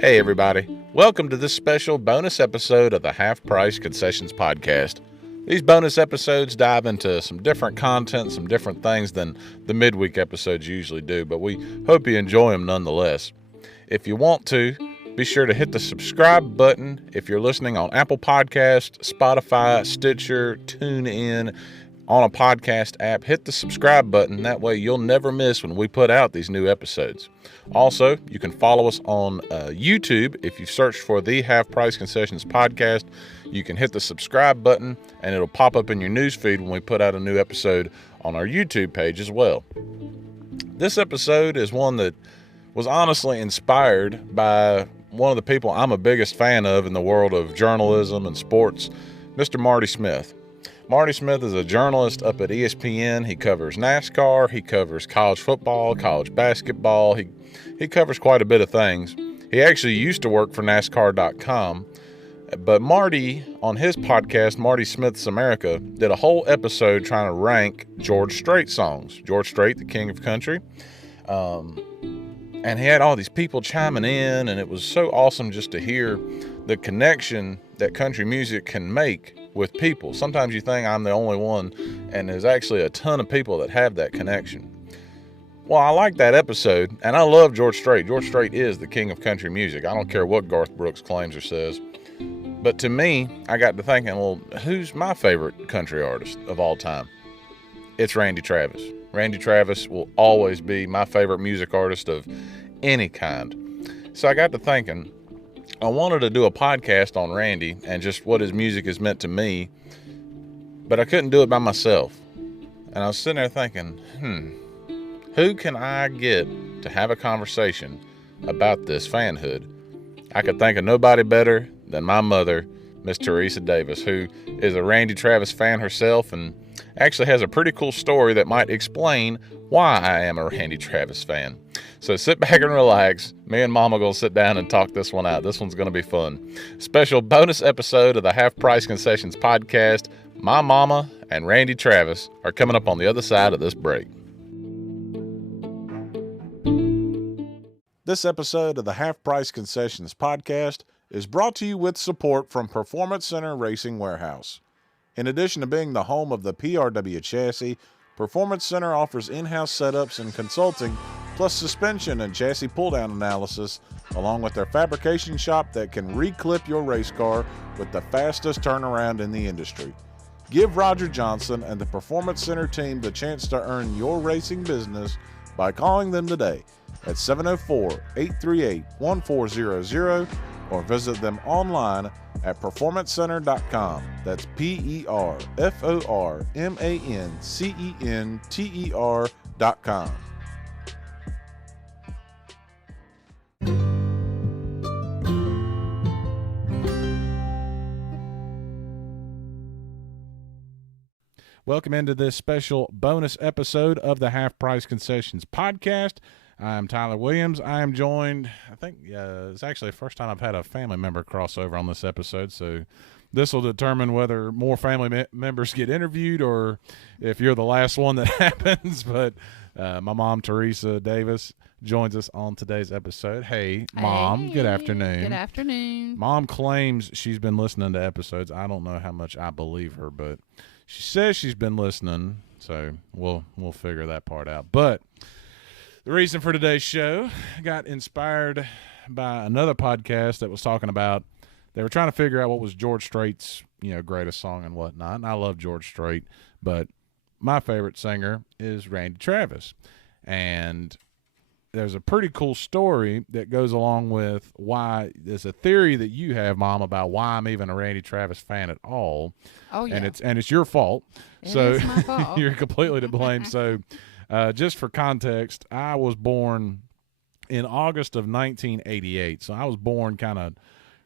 Hey everybody, welcome to this special bonus episode of the Half Price Concessions podcast. These bonus episodes dive into some different content, some different things than the midweek episodes usually do, but we hope you enjoy them nonetheless. If you want to, be sure to hit the subscribe button if you're listening on Apple Podcasts, Spotify, Stitcher, TuneIn, on a podcast app. Hit the subscribe button. That way you'll never miss when we put out these new episodes. Also, you can follow us on YouTube. If you search for the Half Price Concessions podcast, you can hit the subscribe button and it'll pop up in your news feed when we put out a new episode on our YouTube page as well. This episode is one that was honestly inspired by one of the people I'm a biggest fan of in the world of journalism and sports, Mr. Marty Smith. Marty Smith is a journalist up at ESPN. He covers NASCAR, he covers college football, college basketball. He covers quite a bit of things. He actually used to work for NASCAR.com, but Marty, on his podcast, Marty Smith's America, did a whole episode trying to rank George Strait songs. George Strait, the king of country. And he had all these people chiming in, and it was so awesome just to hear the connection that country music can make with people. Sometimes you think I'm the only one, and there's actually a ton of people that have that connection. Well, I like that episode, and I love George Strait. George Strait is the king of country music. I don't care what Garth Brooks claims or says. But to me, I got to thinking, well, who's my favorite country artist of all time? It's Randy Travis. Randy Travis will always be my favorite music artist of any kind. So I got to thinking, I wanted to do a podcast on Randy and just what his music has meant to me, but I couldn't do it by myself. And I was sitting there thinking, who can I get to have a conversation about this fanhood? I could think of nobody better than my mother, Miss Teresa Davis, who is a Randy Travis fan herself and actually has a pretty cool story that might explain why I am a Randy Travis fan. So sit back and relax. Me and Mama going to sit down and talk this one out. This one's going to be fun. Special bonus episode of the Half Price Concessions podcast. My Mama and Randy Travis are coming up on the other side of this break. This episode of the Half Price Concessions podcast is brought to you with support from Performance Center Racing Warehouse. In addition to being the home of the PRW chassis, Performance Center offers in-house setups and consulting, plus suspension and chassis pull-down analysis, along with their fabrication shop that can re-clip your race car with the fastest turnaround in the industry. Give Roger Johnson and the Performance Center team the chance to earn your racing business by calling them today at 704-838-1400 or visit them online at performancecenter.com. That's PERFORMANCENTER.com. Welcome into this special bonus episode of the Half Price Concessions podcast. I'm Tyler Williams. I am joined, I think it's actually the first time I've had a family member crossover on this episode, so this will determine whether more family members get interviewed or if you're the last one that happens. But my mom, Teresa Davis, joins us on today's episode. Hey, Mom. Hey, good afternoon. Good afternoon. Mom claims she's been listening to episodes. I don't know how much I believe her, but she says she's been listening, so we'll figure that part out. But the reason for today's show got inspired by another podcast that was talking about, they were trying to figure out what was George Strait's, greatest song and whatnot. And I love George Strait, but my favorite singer is Randy Travis. And there's a pretty cool story that goes along with why there's a theory that you have, Mom, about why I'm even a Randy Travis fan at all. Oh, yeah. And it's your fault. It is my fault. You're completely to blame. So just for context, I was born in August of 1988. So I was born kind of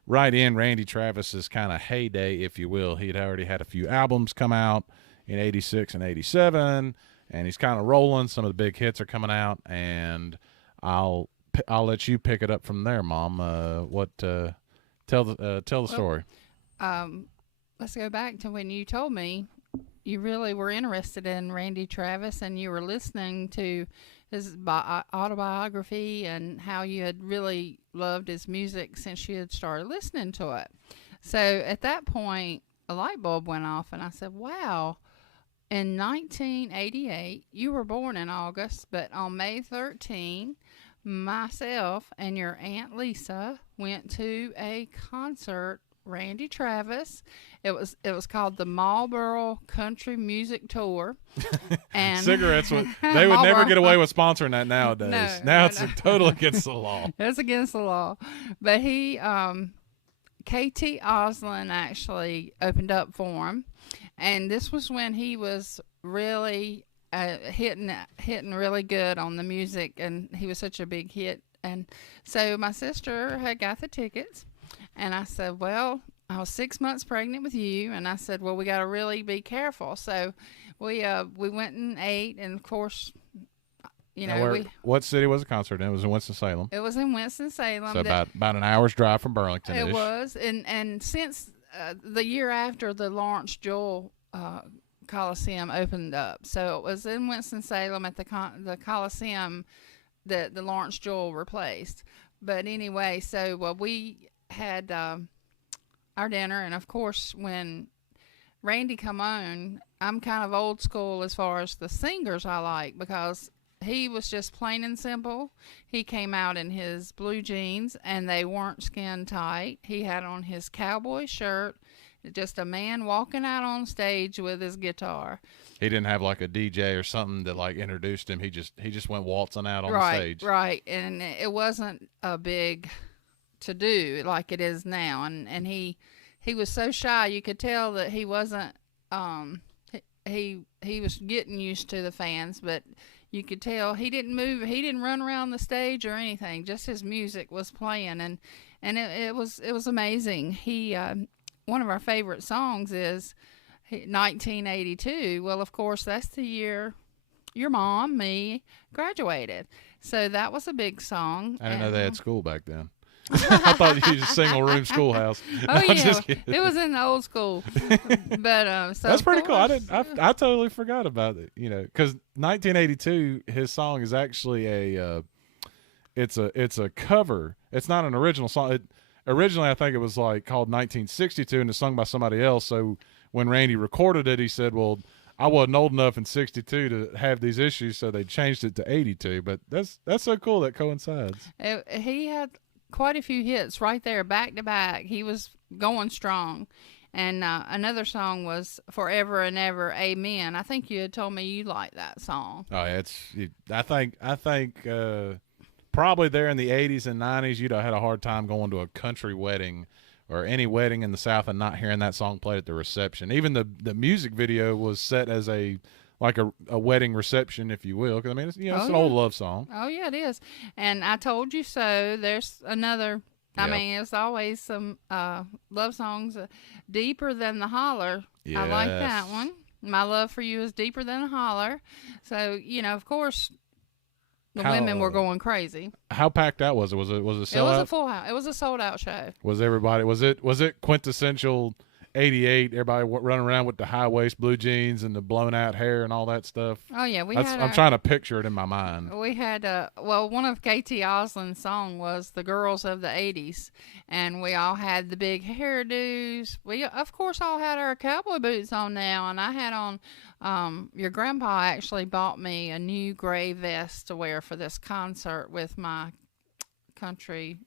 right in Randy Travis's kind of heyday, if you will. He had already had a few albums come out in 86 and 87, and he's kind of rolling. Some of the big hits are coming out, and I'll let you pick it up from there, Mom. Tell the story. Let's go back to when you told me you really were interested in Randy Travis, and you were listening to autobiography and how you had really loved his music since you had started listening to it. So at that point, a light bulb went off, and I said, "Wow." In 1988, you were born in August, but on May 13, myself and your Aunt Lisa went to a concert. Randy Travis. It was called the Marlboro Country Music Tour. And Cigarettes they would never get away with sponsoring that nowadays. No, now no, it's no. totally against the law. It's against the law. But he KT Oslin actually opened up for him, and this was when he was really hitting really good on the music, and he was such a big hit. And so my sister had got the tickets, and I said, well, I was 6 months pregnant with you, and I said, well, we got to really be careful. So we went and ate, and of course, what city was the concert in? It was in Winston-Salem. It was in Winston-Salem. So about an hour's drive from Burlington. It was, and since the year after the Lawrence Joel Coliseum opened up, so it was in Winston-Salem at the Coliseum that the Lawrence Joel replaced. But anyway, so we had our dinner, and of course, when Randy come on, I'm kind of old school as far as the singers I like, because he was just plain and simple. He came out in his blue jeans, and they weren't skin tight. He had on his cowboy shirt, just a man walking out on stage with his guitar. He didn't have like a DJ or something that like introduced him. He just went waltzing out on the stage. Right, and it wasn't a big to do like it is now, and he was so shy. You could tell that he wasn't he was getting used to the fans, but you could tell he didn't move. He didn't run around the stage or anything. Just his music was playing, and it was amazing. He one of our favorite songs is 1982. Well, of course, that's the year your mom, me, graduated. So that was a big song. I didn't know they had school back then. I thought you just single room schoolhouse. Oh yeah, it was in the old school. But so that's pretty cool. Course, I totally forgot about it. Because 1982, his song is actually it's a cover. It's not an original song. Originally, I think it was like called 1962, and it's sung by somebody else. So when Randy recorded it, he said, "Well, I wasn't old enough in '62 to have these issues, so they changed it to '82." But that's so cool that coincides. He had quite a few hits right there, back to back. He was going strong. And another song was "Forever and Ever, Amen." I think you had told me you liked that song. Oh, yeah, I think probably there in the '80s and '90s, you'd have had a hard time going to a country wedding or any wedding in the South and not hearing that song played at the reception. Even the music video was set as a wedding reception, if you will. 'Cause I mean, it's an old love song. Oh yeah, it is. And I Told You So. There's another. I mean, it's always some love songs. Deeper Than the Holler. Yes. I like that one. My Love for You is Deeper Than a Holler. So of course, the women were going crazy. How packed out was it? Was it a sellout? It was a full house. It was a sold out show. Was everybody? Was it quintessential '88? Everybody running around with the high waist blue jeans and the blown out hair and all that stuff. Oh yeah, I'm trying to picture it in my mind. We had one of KT Oslin's song was "The Girls of the '80s," and we all had the big hairdos. We of course all had our cowboy boots on now, and I had on. Your grandpa actually bought me a new gray vest to wear for this concert with my country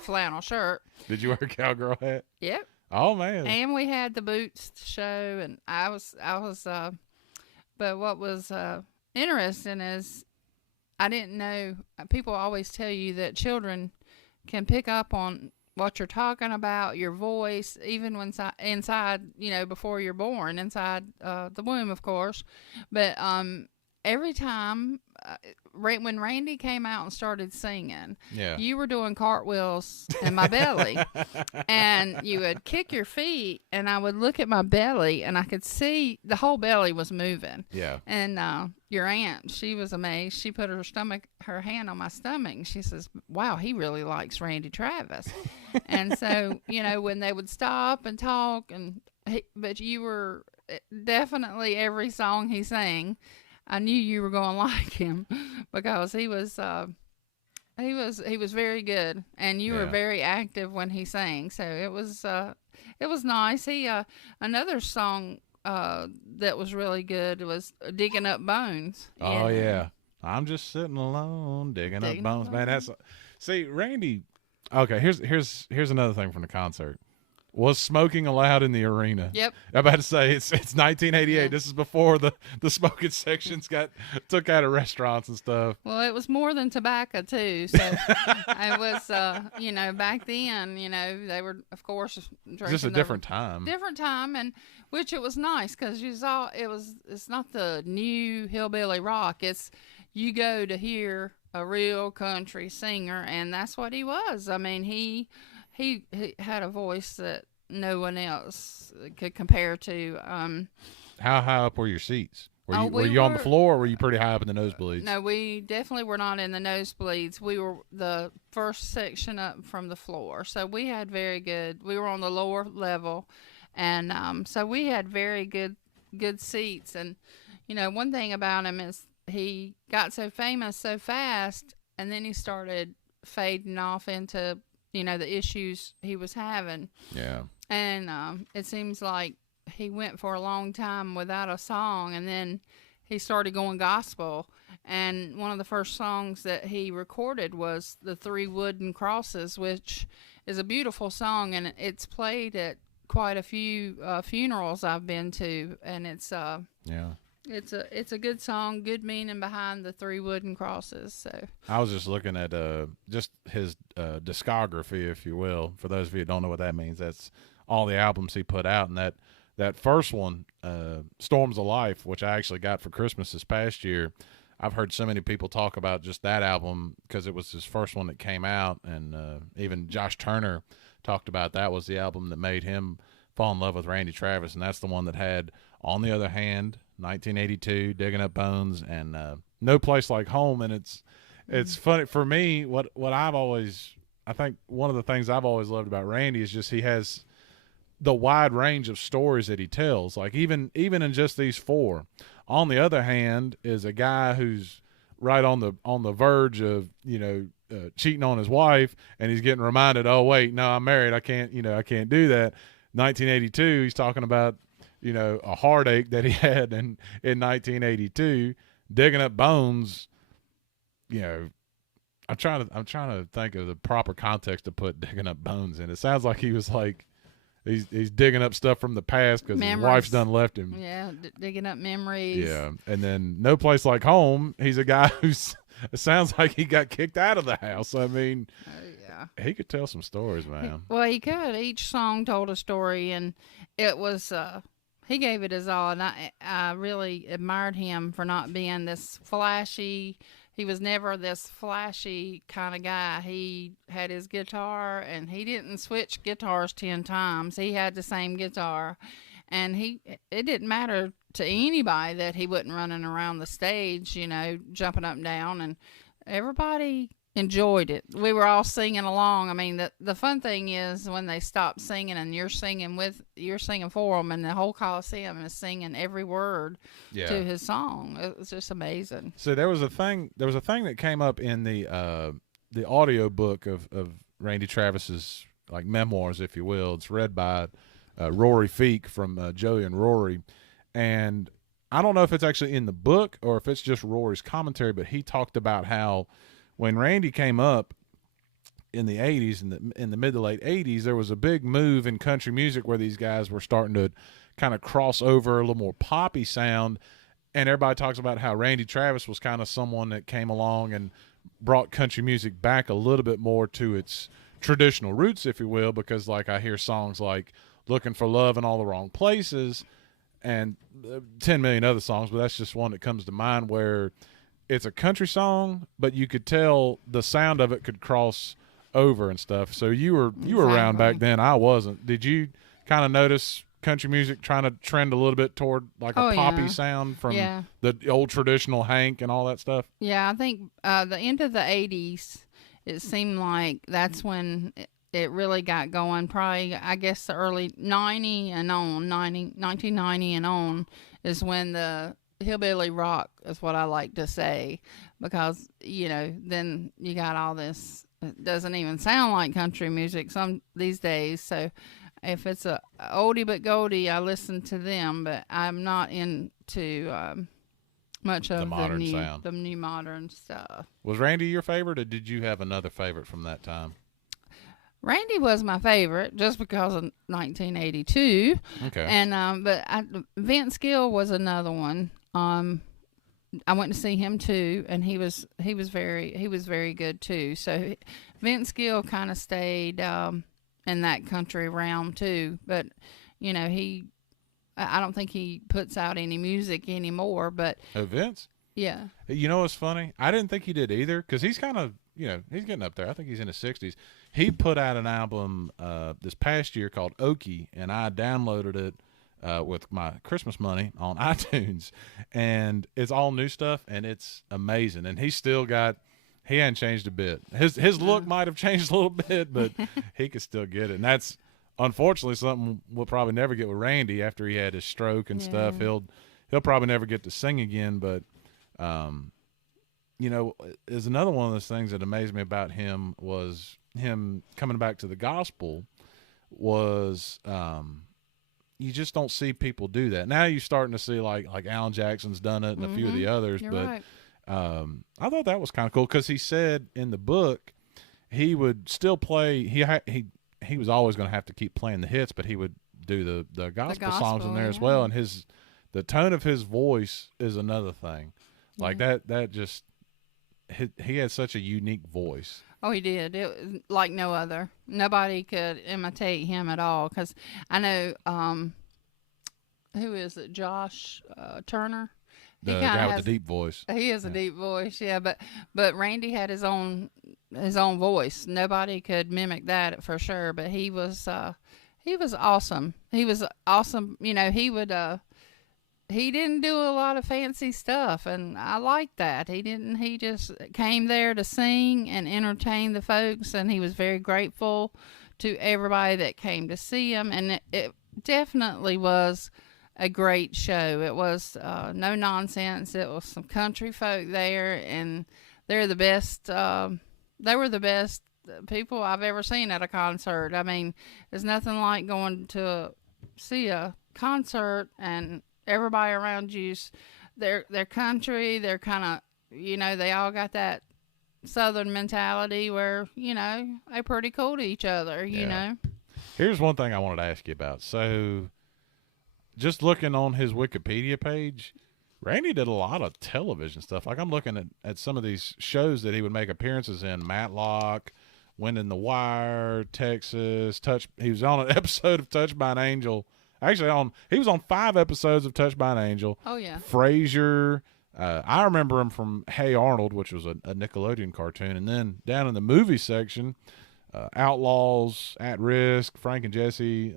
flannel shirt. Did you wear a cowgirl hat? Yep. Oh man! And we had the boots to show, and I was. But what was interesting is I didn't know. People always tell you that children can pick up on what you're talking about, your voice, even when inside, before you're born, inside the womb, of course. But every time. When Randy came out and started singing, you were doing cartwheels in my belly, and you would kick your feet, and I would look at my belly, and I could see the whole belly was moving. Yeah. And your aunt, she was amazed. She put her hand on my stomach, and she says, "Wow, he really likes Randy Travis." And so, when they would stop and talk, but you were definitely every song he sang. I knew you were going to like him because he was very good, and you were Yeah. very active when he sang. So it was nice. He another song that was really good was "Digging Up Bones." Oh Yeah, yeah. I'm just sitting alone, digging up digging up bones. Man, bones. that's see, Randy. Okay, here's another thing from the concert. Was smoking allowed in the arena? Yep. I'm about to say it's 1988. Yeah. This is before the smoking sections got took out of restaurants and stuff. Well, it was more than tobacco too. So it was, you know, back then, you know, they were, of course, Just a drinking different time. different time, and which it was nice because you saw it's not the new hillbilly rock. It's you go to hear a real country singer, and that's what he was. I mean, he had a voice that no one else could compare to. How high up were your seats? Oh, Were we you on the were. floor or were you pretty high up in the nosebleeds? No, we definitely were not in the nosebleeds. We were the first section up from the floor, so we had very good. We were on the lower level, and so we had very good seats. And you know, one thing about him is he got so famous so fast, and then he started fading off into the issues he was having, Yeah. and it seems like he went for a long time without a song, and then he started going gospel. And one of the first songs that he recorded was "The Three Wooden Crosses," which is a beautiful song, and it's played at quite a few funerals I've been to, and Yeah. it's a good song, good meaning behind the three wooden crosses. So I was just looking at just his discography, if you will. For those of you who don't know what that means, that's all the albums he put out, and that first one, Storms of Life, which I actually got for Christmas this past year. I've heard so many people talk about just that album because it was his first one that came out, and even Josh Turner talked about that was the album that made him fall in love with Randy Travis, and that's the one that had On the Other Hand, 1982, Digging Up Bones, and No Place Like Home. And it's funny for me. What I think one of the things I've always loved about Randy is just he has the wide range of stories that he tells. Like even in just these four. On the Other Hand is a guy who's right on the verge of cheating on his wife, and he's getting reminded, oh wait, no, I'm married, I can't do that. 1982, he's talking about a heartache that he had in 1982. Digging Up Bones, I'm trying to think of the proper context to put Digging Up Bones in. It sounds like he was like he's digging up stuff from the past because his wife's done left him. Yeah, digging up memories. Yeah, and then No Place Like Home, he's a guy who's it sounds like he got kicked out of the house. I mean, he could tell some stories, man. Well, he could. Each song told a story, and it was he gave it his all, and I really admired him for not being this flashy. He was never this flashy kind of guy. He had his guitar, and he didn't switch guitars 10 times. He had the same guitar, and it didn't matter to anybody that he wasn't running around the stage, jumping up and down, and everybody enjoyed it. We were all singing along. I mean, the fun thing is when they stop singing and you're singing for them, and the whole Coliseum is singing every word to his song. It was just amazing. So there was a thing that came up in the audio book of Randy Travis's like memoirs, if you will. It's read by Rory Feek from Joey and Rory, and I don't know if it's actually in the book or if it's just Rory's commentary, but he talked about how when Randy came up in the 80s, in the mid to late 80s, there was a big move in country music where these guys were starting to kind of cross over a little more poppy sound, and everybody talks about how Randy Travis was kind of someone that came along and brought country music back a little bit more to its traditional roots, if you will, because like I hear songs like Looking for Love in All the Wrong Places and 10 million other songs, but that's just one that comes to mind where it's a country song, but you could tell the sound of it could cross over and stuff. So you were around back then. I wasn't. Did you kind of notice country music trying to trend a little bit toward like a poppy sound from the old traditional Hank and all that stuff? Yeah, I think the end of the 80s, it seemed like that's when it really got going. Probably, I guess, the early 1990 and on is when the hillbilly rock is what I like to say, because then you got all this. It doesn't even sound like country music some these days. So if it's a oldie but goldie, I listen to them, but I'm not into much of modern sound. the new modern stuff. Was Randy your favorite, or did you have another favorite from that time? Randy was my favorite just because of 1982. Okay. And but Vince Gill was another one. I went to see him too, and he was very good too. So Vince Gill kind of stayed in that country realm too. But I don't think he puts out any music anymore. But Vince? Yeah. You know what's funny? I didn't think he did either, because he's kind of he's getting up there. I think he's in his 60s. He put out an album this past year called Okie, and I downloaded it with my Christmas money on iTunes, and it's all new stuff, and it's amazing. And he hadn't changed a bit. His look might have changed a little bit, but he could still get it. And that's unfortunately something we'll probably never get with Randy after he had his stroke and stuff. He'll probably never get to sing again, but is another one of those things that amazed me about him was him coming back to the gospel. Was you just don't see people do that now. You're starting to see like Alan Jackson's done it and a few of the others. You're but right. I thought that was kind of cool, because he said in the book he would still play. He was always going to have to keep playing the hits, but he would do the gospel songs in there as well. And the tone of his voice is another thing. Like that just he had such a unique voice. Oh, he did. It was like no other. Nobody could imitate him at all. Because I know, who is it? Josh Turner. The guy with the deep voice. He has a deep voice, yeah. But Randy had his own voice. Nobody could mimic that for sure. But he was awesome. He was awesome. He would. He didn't do a lot of fancy stuff, and I liked that. He just came there to sing and entertain the folks, and he was very grateful to everybody that came to see him. And it definitely was a great show. It was no nonsense. It was some country folk there, and they're the best. They were the best people I've ever seen at a concert. I mean, there's nothing like going to see a concert and everybody around you, they're country. They're kind of, they all got that Southern mentality where, they're pretty cool to each other, you know. Here's one thing I wanted to ask you about. So just looking on his Wikipedia page, Randy did a lot of television stuff. Like, I'm looking at some of these shows that he would make appearances in: Matlock, Wind in the Wire, Texas, he was on an episode of Touched by an Angel. Actually, he was on 5 episodes of Touched by an Angel. Oh, yeah. Frasier. I remember him from Hey Arnold, which was a Nickelodeon cartoon. And then down in the movie section, Outlaws, At Risk, Frank and Jesse.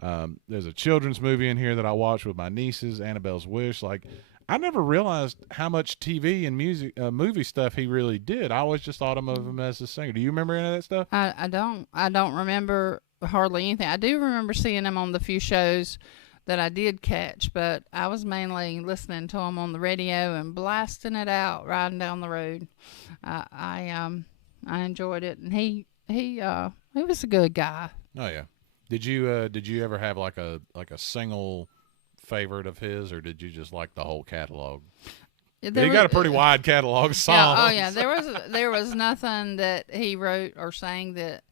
There's a children's movie in here that I watched with my nieces, Annabelle's Wish. Like, I never realized how much TV and music, movie stuff he really did. I always just thought of him as a singer. Do you remember any of that stuff? I don't remember hardly anything. I do remember seeing him on the few shows that I did catch, but I was mainly listening to him on the radio and blasting it out riding down the road. I enjoyed it, and he was a good guy. Oh yeah. Did you ever have like a single favorite of his, or did you just like the whole catalog? He got a pretty wide catalog of songs. Yeah, there was nothing that he wrote or sang that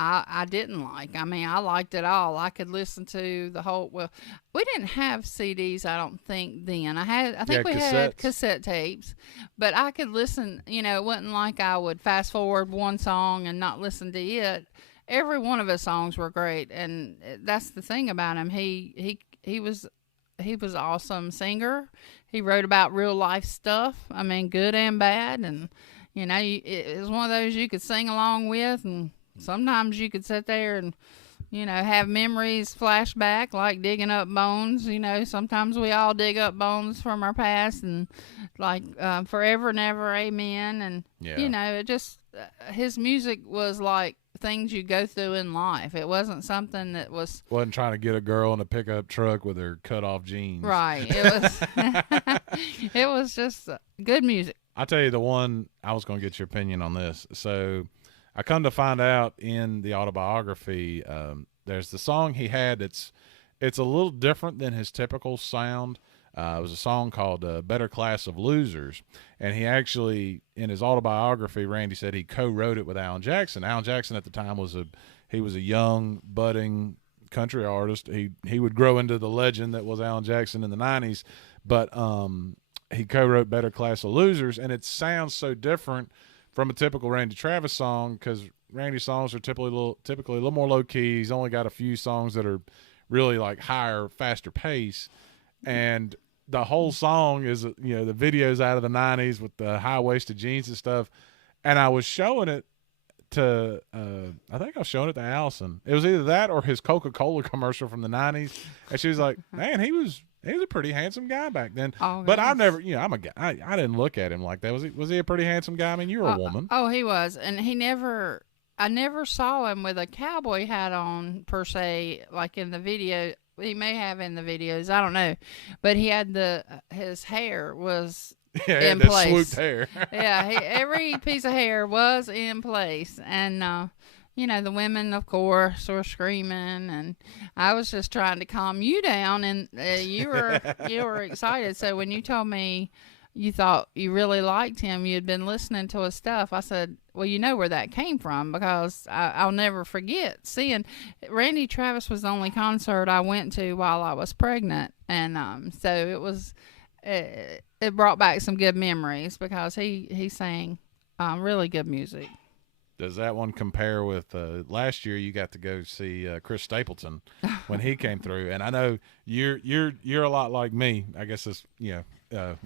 I didn't like. I mean, I liked it all. I could listen to the whole. Well, we didn't have CDs, I don't think then. I think we had cassette tapes, but I could listen. It wasn't like I would fast forward one song and not listen to it. Every one of his songs were great, and that's the thing about him. He was an awesome singer. He wrote about real life stuff. I mean, good and bad, and it was one of those you could sing along with, and sometimes you could sit there and, have memories flash back, like digging up bones. Sometimes we all dig up bones from our past, and like Forever and Ever, Amen. And, it just, his music was like things you go through in life. It wasn't something that was Wasn't trying to get a girl in a pickup truck with her cut off jeans. right. It was it was just good music. I'll tell you the one, I was going to get your opinion on this. So I come to find out in the autobiography, there's the song he had it's a little different than his typical sound. It was a song called Better Class of Losers. And he actually, in his autobiography, Randy said he co-wrote it with Alan Jackson. Alan Jackson at the time was a young, budding country artist. He would grow into the legend that was Alan Jackson in the 90s. But he co-wrote Better Class of Losers, and it sounds so different from a typical Randy Travis song because Randy's songs are typically a little more low-key. He's only got a few songs that are really like higher, faster pace. And the whole song is, the videos out of the 90s with the high-waisted jeans and stuff. And I was showing it to, I think I was showing it to Allison. It was either that or his Coca-Cola commercial from the 90s. And she was like, man, he was a pretty handsome guy back then. Oh, but yes. I've never, I'm a guy. I didn't look at him like that. Was he a pretty handsome guy? I mean, you're a woman. Oh, he was. And I never saw him with a cowboy hat on, per se, like in the video. He may have in the videos. I don't know. But he had his hair was in that place. swooped hair. Yeah, every piece of hair was in place. And, the women, of course, were screaming. And I was just trying to calm you down. And you were excited. So when you told me you thought you really liked him, you had been listening to his stuff, I said, well, you know where that came from, because I'll never forget seeing Randy Travis was the only concert I went to while I was pregnant. And so it brought back some good memories because he sang really good music. Does that one compare with last year? You got to go see Chris Stapleton when he came through, and I know you're a lot like me. I guess it's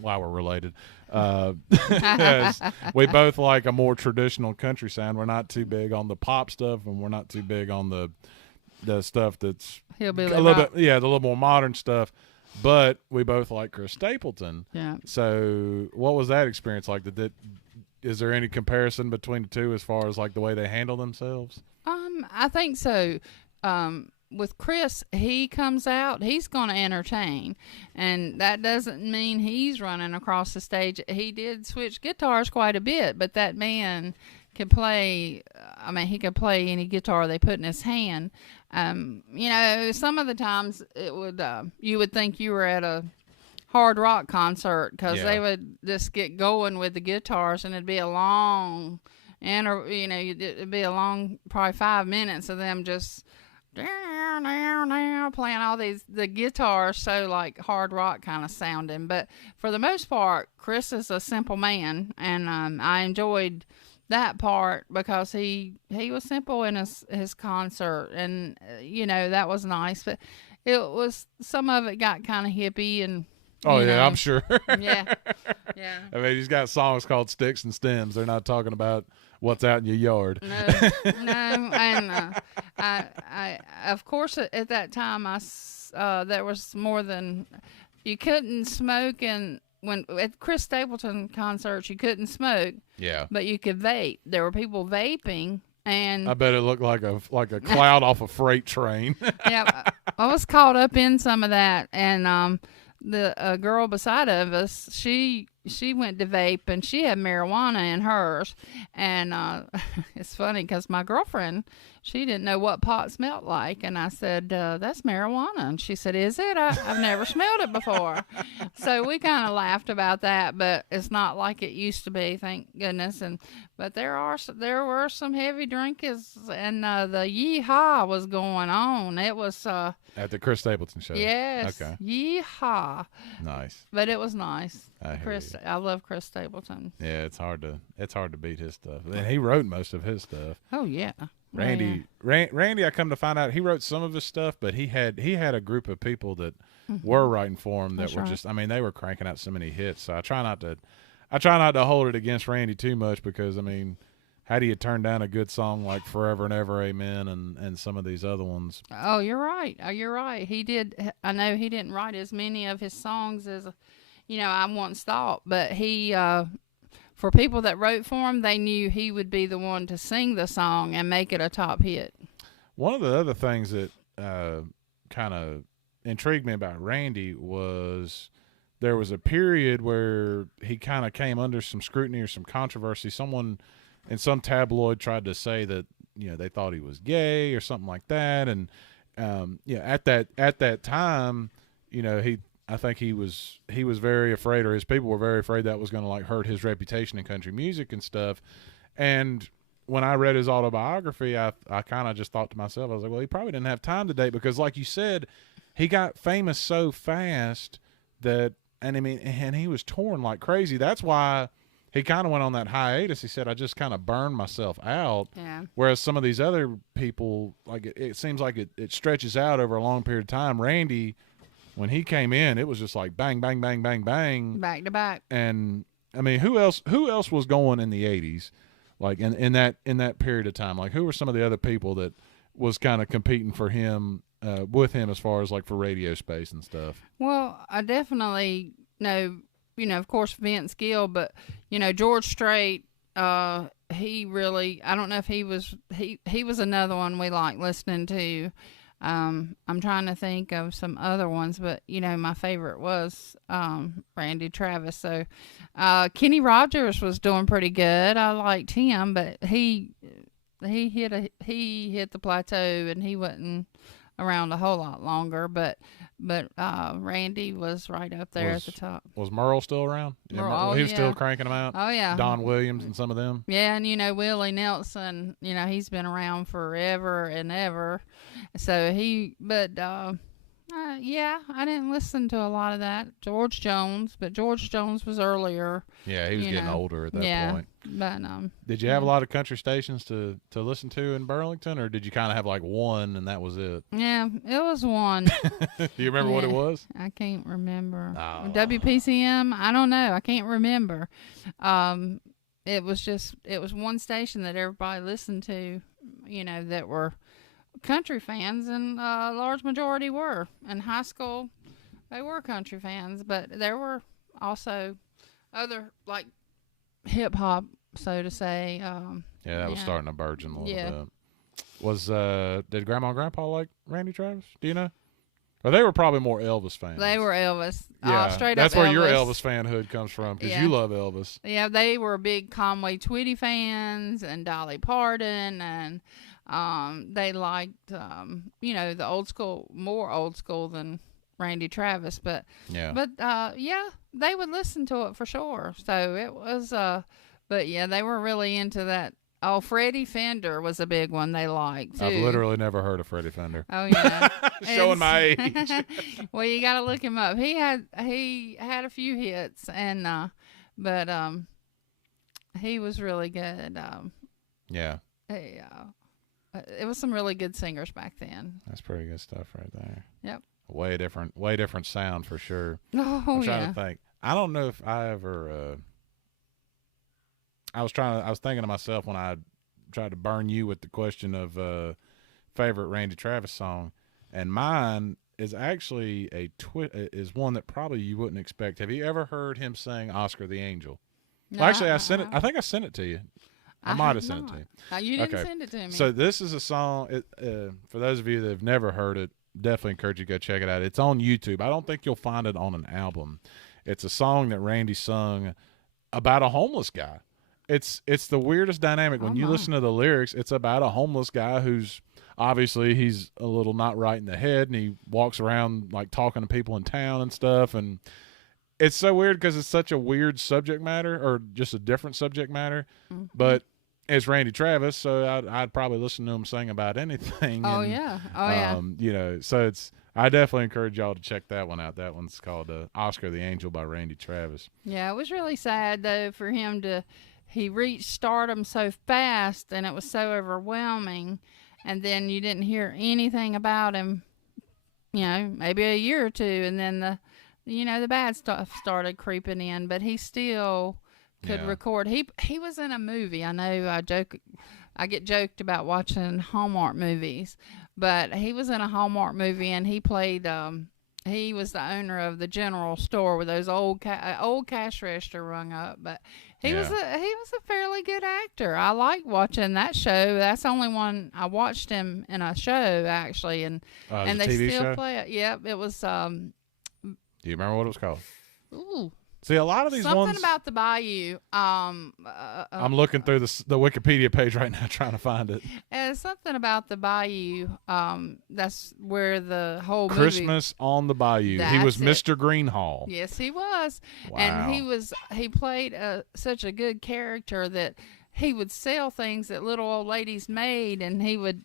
why we're related. We both like a more traditional country sound. We're not too big on the pop stuff, and we're not too big on the stuff that's Hillbilly a little rock. bit, the little more modern stuff. But we both like Chris Stapleton. Yeah. So, what was that experience like? Is there any comparison between the two as far as like the way they handle themselves? I think so. With Chris, he comes out, he's going to entertain, and that doesn't mean he's running across the stage. He did switch guitars quite a bit, but that man could play. He could play any guitar they put in his hand. Some of the times it would you would think you were at a hard rock concert because they would just get going with the guitars, and it'd be a long, it'd be a long, probably 5 minutes of them just playing all the guitars, so like hard rock kind of sounding. But for the most part, Chris is a simple man, and I enjoyed that part because he was simple in his concert, and that was nice. But it was, some of it got kind of hippie and. Oh, yeah, I'm sure. Yeah. I mean, he's got songs called Sticks and Stems. They're not talking about what's out in your yard. No. And I of course, at that time, there was more than, you couldn't smoke, and when at Chris Stapleton concerts, you couldn't smoke. Yeah. But you could vape. There were people vaping. And I bet it looked like a cloud off a freight train. Yeah, I was caught up in some of that, and the girl beside of us, she went to vape, and she had marijuana in hers. And it's funny because my girlfriend, she didn't know what pot smelled like, and I said, that's marijuana. And she said, is it? I've never smelled it before. So we kind of laughed about that, but it's not like it used to be, thank goodness. But there were some heavy drinkers, and the yeehaw was going on. It was At the Chris Stapleton show. yes, Okay. yeehaw. Nice. But it was nice. Chris, I love Chris Stapleton. yeah, it's hard to beat his stuff. And he wrote most of his stuff. Oh yeah. Randy, I come to find out he wrote some of his stuff, but he had a group of people that were writing for him that That's were right. just, they were cranking out so many hits. So I try not to hold it against Randy too much, because how do you turn down a good song like Forever and Ever Amen and some of these other ones? Oh, you're right. You're right. He did. I know he didn't write as many of his songs as, I once thought, but he, for people that wrote for him, they knew he would be the one to sing the song and make it a top hit. One of the other things that kind of intrigued me about Randy was there was a period where he kind of came under some scrutiny or some controversy. Someone in some tabloid tried to say that they thought he was gay or something like that, and at that time, I think he was very afraid, or his people were very afraid that was going to like hurt his reputation in country music and stuff. And when I read his autobiography, I kind of just thought to myself, I was like, well, he probably didn't have time to date, because like you said, he got famous so fast that, and he was touring like crazy. That's why he kind of went on that hiatus. He said, I just kind of burned myself out. Yeah. Whereas some of these other people, like it seems like it stretches out over a long period of time. Randy, when he came in, it was just like bang, bang, bang, bang, bang. Back to back. And who else was going in the 80s? Like in that period of time? Like who were some of the other people that was kind of competing for him, with him as far as like for radio space and stuff? Well, I definitely know, of course, Vince Gill, but, George Strait, he really, I don't know if he was another one we like listening to. I'm trying to think of some other ones, but, my favorite was Randy Travis. So Kenny Rogers was doing pretty good. I liked him, but he hit the plateau, and he wasn't around a whole lot longer, but Randy was right up there at the top. Was Merle still around? Merle, he was still cranking them out. Oh yeah, Don Williams and some of them. Yeah, and Willie Nelson, he's been around forever and ever. So yeah, I didn't listen to a lot of that. George Jones was earlier. Yeah, he was getting older at that point. But did you have a lot of country stations to listen to in Burlington, or did you kind of have like one and that was it? Yeah, it was one. Do you remember what it was? I can't remember. Oh. WPCM? I don't know. I can't remember. It was one station that everybody listened to, that were country fans, and a large majority were. In high school, they were country fans, but there were also other, like, hip-hop, so to say. That was starting to burgeon a little bit. Did Grandma and Grandpa like Randy Travis? Do you know? Or they were probably more Elvis fans. They were Elvis. Yeah, straight that's up where Elvis. your Elvis fanhood comes from, because you love Elvis. Yeah, they were big Conway Twitty fans and Dolly Parton, and they liked, the old school, more old school than Randy Travis, but they would listen to it for sure. So it was, but yeah, they were really into that. Oh, Freddie Fender was a big one they liked too. I've literally never heard of Freddie Fender. Oh yeah, showing my age. Well, you got to look him up. He had a few hits, and but he was really good. Yeah. It was some really good singers back then. That's pretty good stuff right there. Yep. Way different sound for sure. Oh, I'm trying to think. I don't know if I ever. I was thinking to myself when I tried to burn you with the question of favorite Randy Travis song, and mine is actually is one that probably you wouldn't expect. Have you ever heard him sing "Oscar the Angel"? No, Well, actually, I sent it. I think I sent it to you. I might have sent it to you. You didn't send it to me. So this is a song. For those of you that have never heard it, definitely encourage you to go check it out. It's on YouTube. I don't think you'll find it on an album. It's a song that Randy sung about a homeless guy. It's the weirdest dynamic. When you listen to the lyrics, it's about a homeless guy who's obviously he's a little not right in the head, and he walks around like talking to people in town and stuff. And it's so weird because it's such a weird subject matter, or just a different subject matter. Mm-hmm. But it's Randy Travis, so I'd probably listen to him sing about anything. Oh, and, yeah. So I definitely encourage y'all to check that one out. That one's called Oscar the Angel by Randy Travis. Yeah, it was really sad, though, for him he reached stardom so fast, and it was so overwhelming, and then you didn't hear anything about him, maybe a year or two, and then the bad stuff started creeping in, but he still could record. He was in a movie. I know I get joked about watching Hallmark movies, but he was in a Hallmark movie, and he played he was the owner of the general store with those old cash register rung up. But he was a fairly good actor. I like watching that show. That's the only one I watched him in a show actually, and they TV still show? play it. Yep, it was. Do you remember what it was called? Ooh, See, a lot of these something ones. about the Bayou. I'm looking through the Wikipedia page right now trying to find it. Something about the Bayou. That's where the whole Christmas on the Bayou. He was That's Mr. Greenhall. Yes, he was. Wow. And he played such a good character that he would sell things that little old ladies made, and he would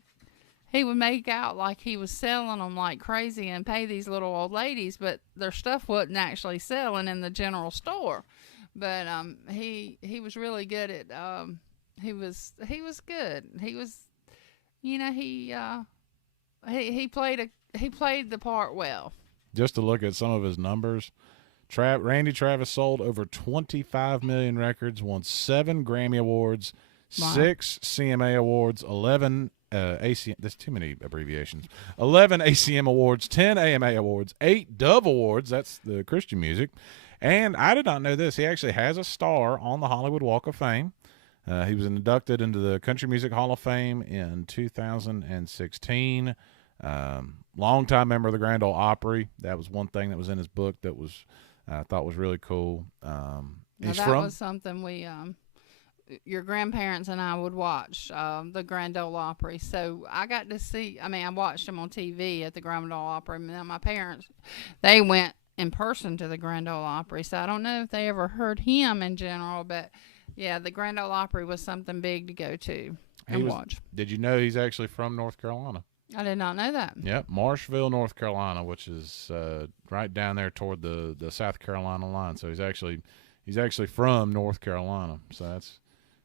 make out like he was selling them like crazy and pay these little old ladies, but their stuff wasn't actually selling in the general store. But he was really good at he was good. He was, he played the part well. Just to look at some of his numbers, Randy Travis sold over 25 million records, won 7 Grammy Awards, Wow. 6 CMA Awards, 11 ACM. That's too many abbreviations. 11 ACM Awards, 10 AMA Awards, 8 Dove Awards. That's the Christian music. And I did not know this. He actually has a star on the Hollywood Walk of Fame. He was inducted into the Country Music Hall of Fame in 2016. Longtime member of the Grand Ole Opry. That was one thing that was in his book that was I thought was really cool. Now that was something we your grandparents and I would watch, the Grand Ole Opry. So I got to see. I mean, I watched them on TV at the Grand Ole Opry. Now my parents, they went in person to the Grand Ole Opry. So I don't know if they ever heard him in general, but yeah, the Grand Ole Opry was something big to go to and watch. Did you know he's actually from North Carolina? I did not know that. Yep, Marshville, North Carolina, which is right down there toward the South Carolina line. So he's actually from North Carolina. So that's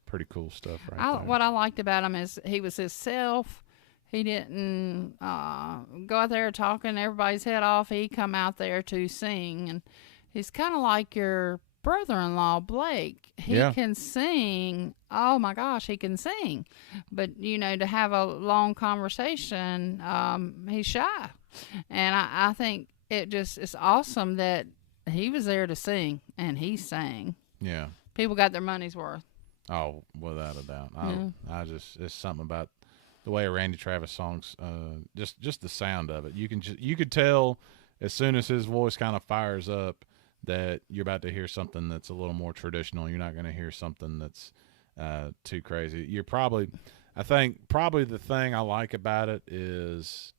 pretty cool stuff right there. What I liked about him is he was himself. He didn't go out there talking everybody's head off. He come out there to sing, and he's kind of like your brother-in-law Blake. He can sing. Oh my gosh, he can sing. But to have a long conversation, he's shy. And I think it's awesome that he was there to sing and he sang. Yeah. People got their money's worth. Oh, without a doubt. It's something about the way a Randy Travis song's just the sound of it. You could tell as soon as his voice kind of fires up that you're about to hear something that's a little more traditional. You're not going to hear something that's too crazy. I think probably the thing I like about it is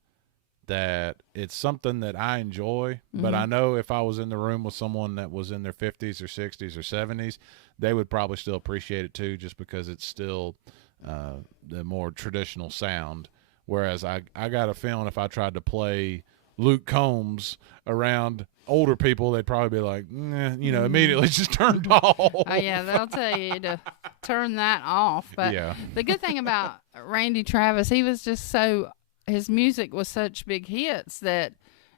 that it's something that I enjoy, but I know if I was in the room with someone that was in their 50s or 60s or 70s, they would probably still appreciate it too, just because it's still the more traditional sound. Whereas I got a feeling if I tried to play Luke Combs around older people, they'd probably be like, immediately just turned off. Oh, yeah, they'll tell you to turn that off. But the good thing about Randy Travis, he was just his music was such big hits that,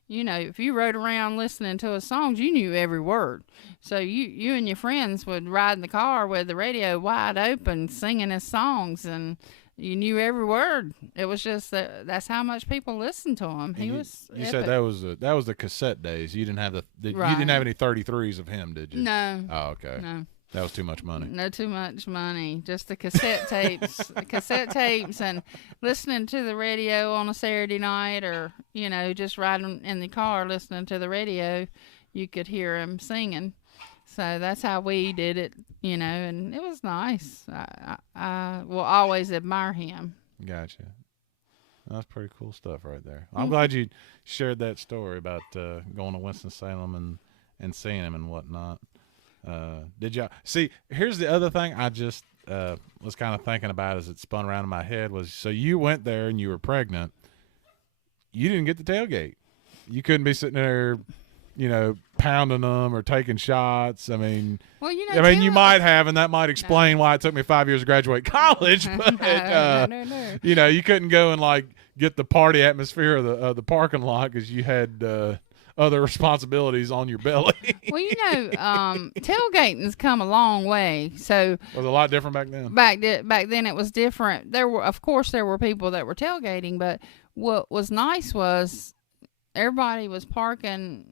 if you rode around listening to his songs, you knew every word. So you and your friends would ride in the car with the radio wide open singing his songs, and you knew every word. It was just that's how much people listened to him. He was You epic. said that was the cassette days. You didn't have you didn't have any 33s of him, did you? No. Oh, okay. No. That was too much money. No, too much money. Just the cassette tapes, and listening to the radio on a Saturday night, or just riding in the car listening to the radio. You could hear him singing. So that's how we did it, and it was nice. I will always admire him. Gotcha. That's pretty cool stuff right there. I'm glad you shared that story about going to Winston-Salem and seeing him and whatnot. Did y'all see? Here's the other thing I just was kind of thinking about as it spun around in my head was, so you went there and you were pregnant. You didn't get the tailgate. You couldn't be sitting there, pounding them or taking shots. I mean, you might have, and that might explain why it took me 5 years to graduate college. But No. you couldn't go and get the party atmosphere of the parking lot because you had other responsibilities on your belly. Well, tailgating's come a long way. So was it a lot different back then? Back then it was different. Of course there were people that were tailgating, but what was nice was everybody was parking.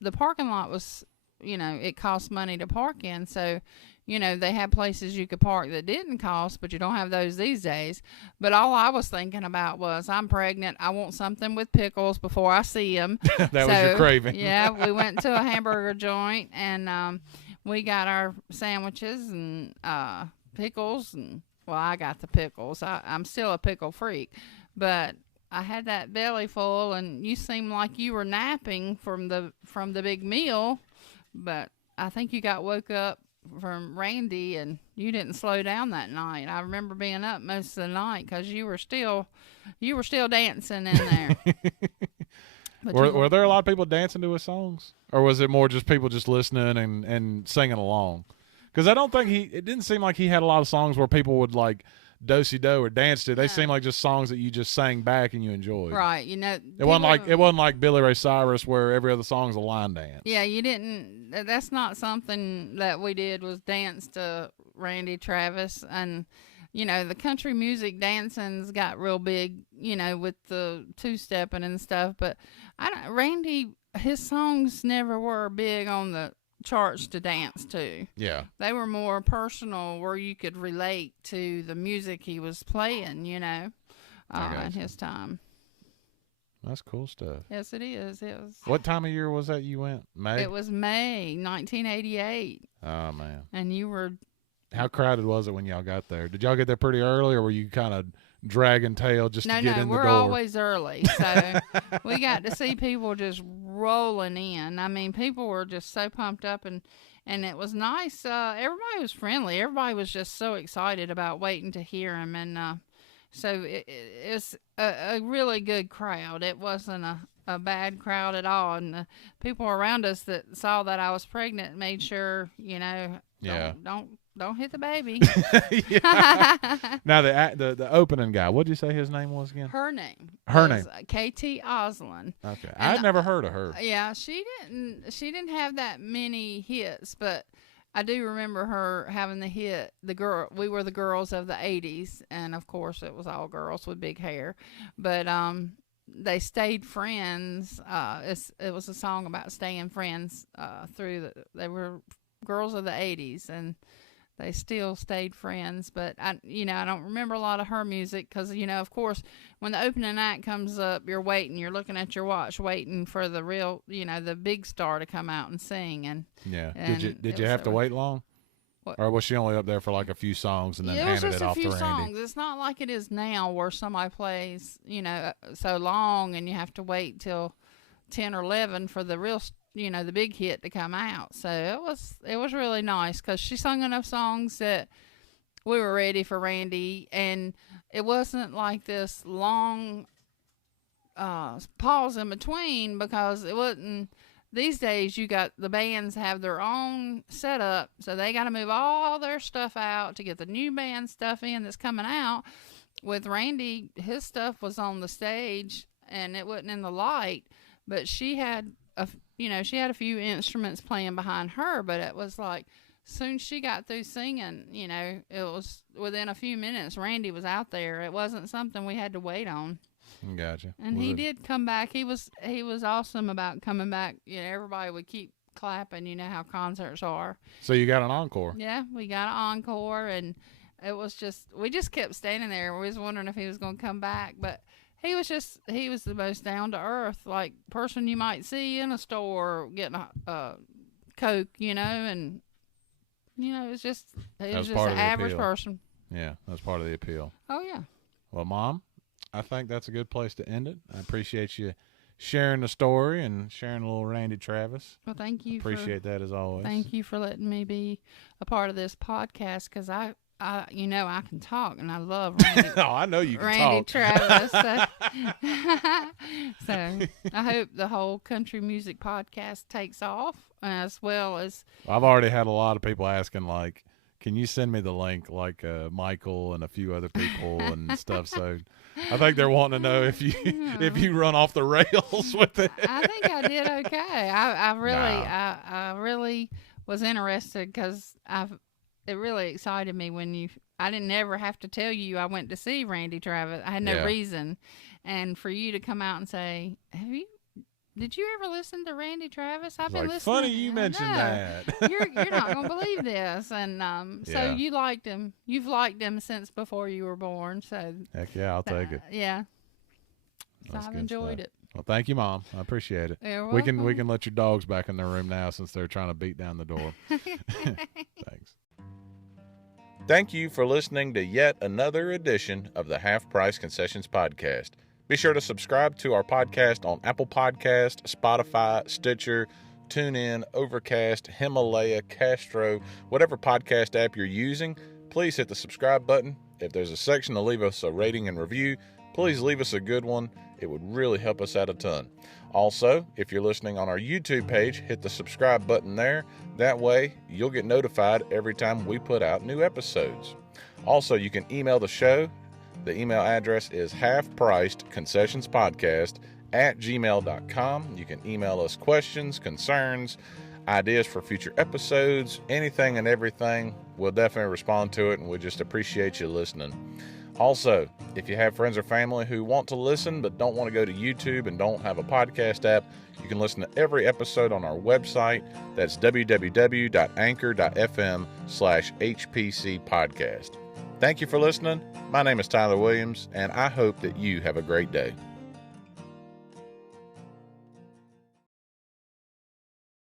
The parking lot was, it cost money to park in. So, they had places you could park that didn't cost, but you don't have those these days. But all I was thinking about was, I'm pregnant. I want something with pickles before I see them. That was your craving. Yeah, we went to a hamburger joint, and we got our sandwiches and pickles. And, well, I got the pickles. I'm still a pickle freak. But I had that belly full, and you seemed like you were napping from the big meal. But I think you got woke up from Randy, and you didn't slow down that night. I remember being up most of the night because you were still dancing in there. Were there a lot of people dancing to his songs, or was it more just people just listening and singing along? Because I don't think it didn't seem like he had a lot of songs where people would like do-si-do or dance to. They seem like just songs that you just sang back and you enjoyed. Right, it wasn't like Billy Ray Cyrus where every other song's a line dance. Yeah, you didn't. That's not something that we did, was dance to Randy Travis. And the country music dancing's got real big, with the two-stepping and stuff. But Randy, his songs never were big on the charts to dance to. Yeah. They were more personal, where you could relate to the music he was playing, in his time. That's cool stuff. Yes, it is. It was. What time of year was that you went? May? It was May 1988. Oh, man. And you were. How crowded was it when y'all got there? Did y'all get there pretty early, or were you kind of dragging tail just to get in the door? No, we're always early. So we got to see people just rolling in. I mean, people were just so pumped up, and it was nice. Everybody was friendly. Everybody was just so excited about waiting to hear him. And so it's a really good crowd. It wasn't a bad crowd at all. And the people around us that saw that I was pregnant made sure, don't hit the baby. Now the opening guy, what did you say his name was again? Her name. KT Oslin. Okay, I'd never heard of her. Yeah, she didn't have that many hits, but I do remember her having the hit. We were the girls of the '80s, and of course it was all girls with big hair. But they stayed friends. It was a song about staying friends they were girls of the '80s, and they still stayed friends. But I don't remember a lot of her music because, of course, when the opening act comes up, you're looking at your watch, waiting for the real, the big star to come out and sing. And yeah, did you have to wait long? What? Or was she only up there for like a few songs and then handed it off to Randy? It was just a few songs. It's not like it is now where somebody plays, so long and you have to wait till 10 or 11 for the real, the big hit to come out. So it was really nice because she sung enough songs that we were ready for Randy, and it wasn't like this long pause in between, because it wasn't. These days, you got the bands have their own setup, so they got to move all their stuff out to get the new band stuff in that's coming out. With Randy, his stuff was on the stage, and it wasn't in the light, but she had a few instruments playing behind her, but it was like, soon she got through singing, it was within a few minutes, Randy was out there. It wasn't something we had to wait on. Gotcha. And he did come back. He was awesome about coming back. Everybody would keep clapping. You know how concerts are. So you got an encore. Yeah, we got an encore, and it was we just kept standing there. We was wondering if he was going to come back, but he was the most down to earth, like, person you might see in a store getting a Coke, and it was just an average person. Yeah, that's part of the appeal. Oh yeah. Well, Mom, I think that's a good place to end it. I appreciate you sharing the story and sharing a little Randy Travis. Well, thank you. Appreciate that as always. Thank you for letting me be a part of this podcast, because I can talk, and I love Randy. Oh, I know you can Randy talk. Travis. So I hope the whole country music podcast takes off, as well as. I've already had a lot of people asking, like, can you send me the link, like Michael and a few other people and stuff. So I think they're wanting to know if you run off the rails with it. I think I did okay. I really was interested, because it really excited me when I didn't ever have to tell you I went to see Randy Travis. I had no reason. And for you to come out and say, Did you ever listen to Randy Travis? I've It's been like, listening. funny you I mentioned know. that. You're not gonna believe this, and so Yeah. you liked him. You've liked him since before you were born. So Heck yeah, I'll take it. yeah. So That's I've good enjoyed stuff. it. Well, thank you, Mom. I appreciate it. You're We can welcome. let your dogs back in their room now since they're trying to beat down the door. Thanks. Thank you for listening to yet another edition of the Half Price Concessions Podcast. Be sure to subscribe to our podcast on Apple Podcast, Spotify, Stitcher, TuneIn, Overcast, Himalaya, Castro, whatever podcast app you're using. Please hit the subscribe button. If there's a section to leave us a rating and review, please leave us a good one. It would really help us out a ton. Also, if you're listening on our YouTube page, hit the subscribe button there. That way, you'll get notified every time we put out new episodes. Also, you can email the show. The email address is halfpricedconcessionspodcast@gmail.com. You can email us questions, concerns, ideas for future episodes, anything and everything. We'll definitely respond to it, and we just appreciate you listening. Also, if you have friends or family who want to listen but don't want to go to YouTube and don't have a podcast app, you can listen to every episode on our website. That's www.anchor.fm/HPC podcast. Thank you for listening. My name is Tyler Williams, and I hope that you have a great day.